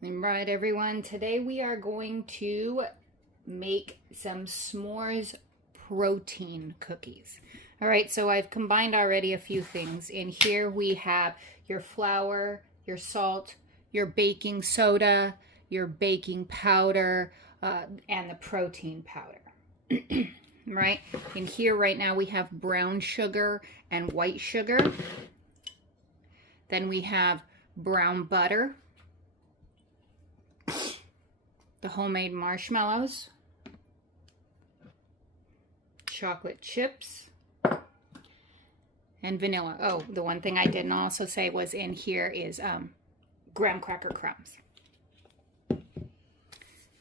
All right, everyone. Today we are going to make some s'mores protein cookies. All right, so I've combined already a few things. In here we have your flour, your salt, your baking soda, your baking powder, and the protein powder. Right? In here right now we have brown sugar and white sugar. Then we have brown butter, the homemade marshmallows, chocolate chips, and vanilla. Oh, the one thing I didn't also say was in here is graham cracker crumbs.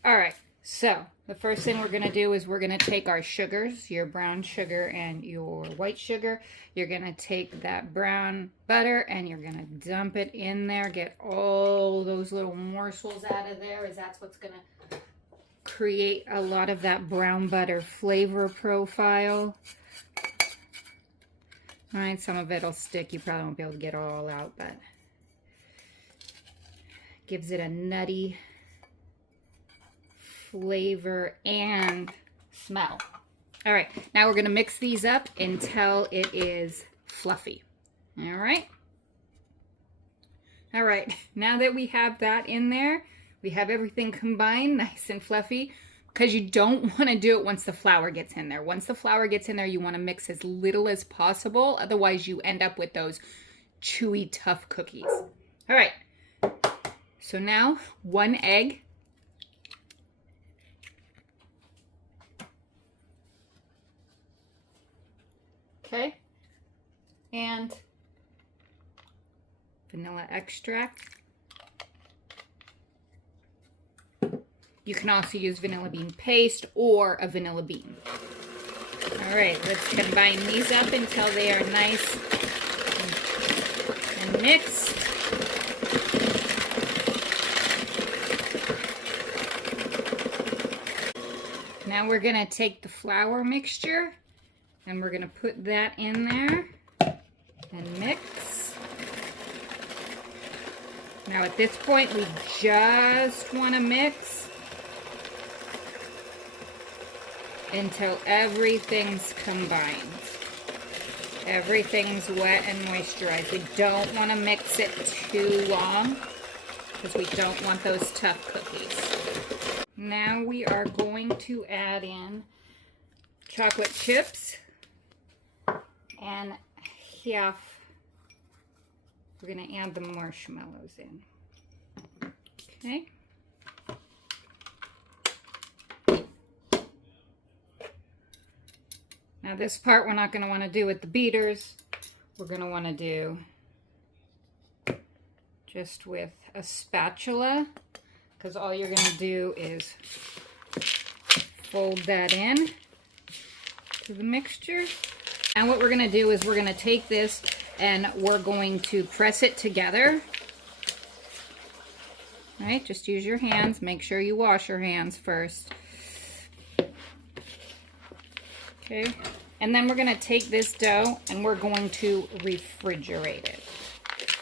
All right, so the first thing we're gonna do is we're gonna take our sugars, your brown sugar and your white sugar. You're gonna take that brown butter and you're gonna dump it in there. Get all those little morsels out of there, as that's what's gonna create a lot of that brown butter flavor profile. All right, some of it'll stick. You probably won't be able to get it all out, but gives it a nutty flavor and smell. All right, now we're gonna mix these up until it is fluffy. All right. All right, now that we have that in there, we have everything combined, nice and fluffy, because you don't want to do it once the flour gets in there. Once the flour gets in there, you want to mix as little as possible. Otherwise, you end up with those chewy, tough cookies. All right, so now 1 egg. Okay, and vanilla extract. You can also use vanilla bean paste or a vanilla bean. All right, let's combine these up until they are nice and mixed. Now we're gonna take the flour mixture and we're gonna put that in there and mix. Now at this point, we just wanna mix until everything's combined. Everything's wet and moisturized. We don't want to mix it too long because we don't want those tough cookies. Now we are going to add in chocolate chips and half. We're going to add the marshmallows in. Okay. Now this part we're not going to want to do with the beaters. We're going to want to do just with a spatula, because all you're going to do is fold that in to the mixture. Now what we're going to do is we're going to take this and we're going to press it together. All right, just use your hands. Make sure you wash your hands first. Okay, and then we're going to take this dough and we're going to refrigerate it.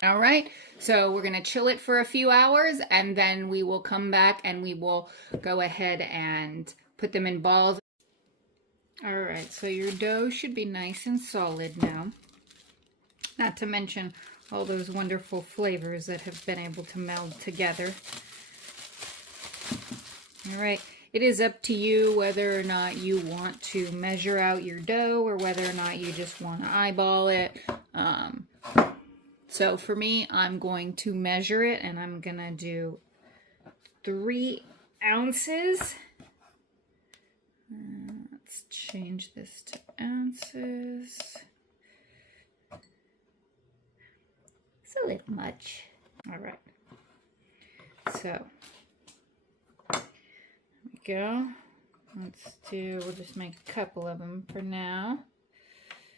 All right, so we're going to chill it for a few hours and then we will come back and we will go ahead and put them in balls. All right, so your dough should be nice and solid now. Not to mention all those wonderful flavors that have been able to meld together. All right. It is up to you whether or not you want to measure out your dough or whether or not you just want to eyeball it. So for me, I'm going to measure it and I'm going to do 3 ounces. Let's change this to ounces. It's a little much. All right. So go. We'll just make a couple of them for now.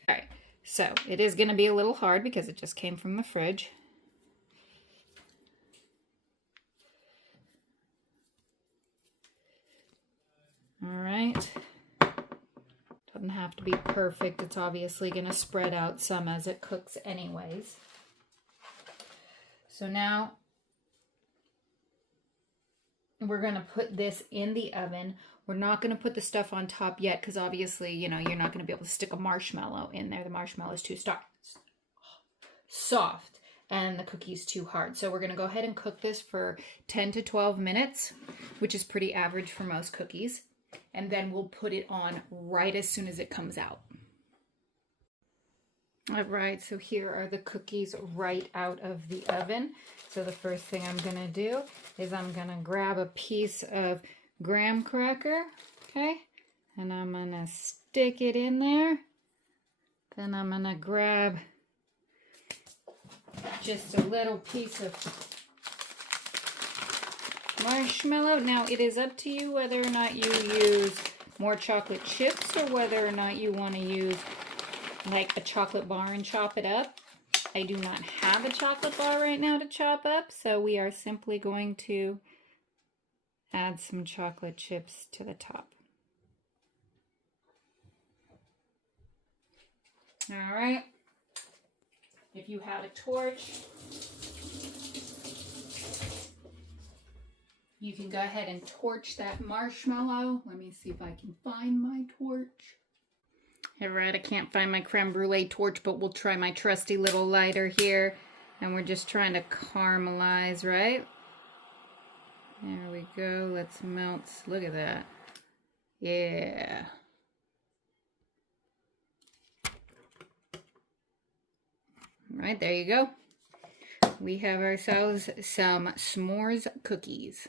All right, so it is going to be a little hard because it just came from the fridge. All right, doesn't have to be perfect. It's obviously going to spread out some as it cooks anyways. So now we're going to put this in the oven. We're not going to put the stuff on top yet because obviously, you know, you're not going to be able to stick a marshmallow in there. The marshmallow is too soft and the cookie's too hard. So we're going to go ahead and cook this for 10 to 12 minutes, which is pretty average for most cookies. And then we'll put it on right as soon as it comes out. All right, so here are the cookies right out of the oven. So the first thing I'm gonna do is I'm gonna grab a piece of graham cracker, okay? And I'm gonna stick it in there. Then I'm gonna grab just a little piece of marshmallow. Now it is up to you whether or not you use more chocolate chips or whether or not you wanna use like a chocolate bar and chop it up. I do not have a chocolate bar right now to chop up, so we are simply going to add some chocolate chips to the top. All right. If you have a torch, you can go ahead and torch that marshmallow. Let me see if I can find my torch. All right, I can't find my creme brulee torch, but we'll try my trusty little lighter here. And we're just trying to caramelize, right? There we go. Let's melt. Look at that. Yeah. All right, there you go. We have ourselves some s'mores cookies.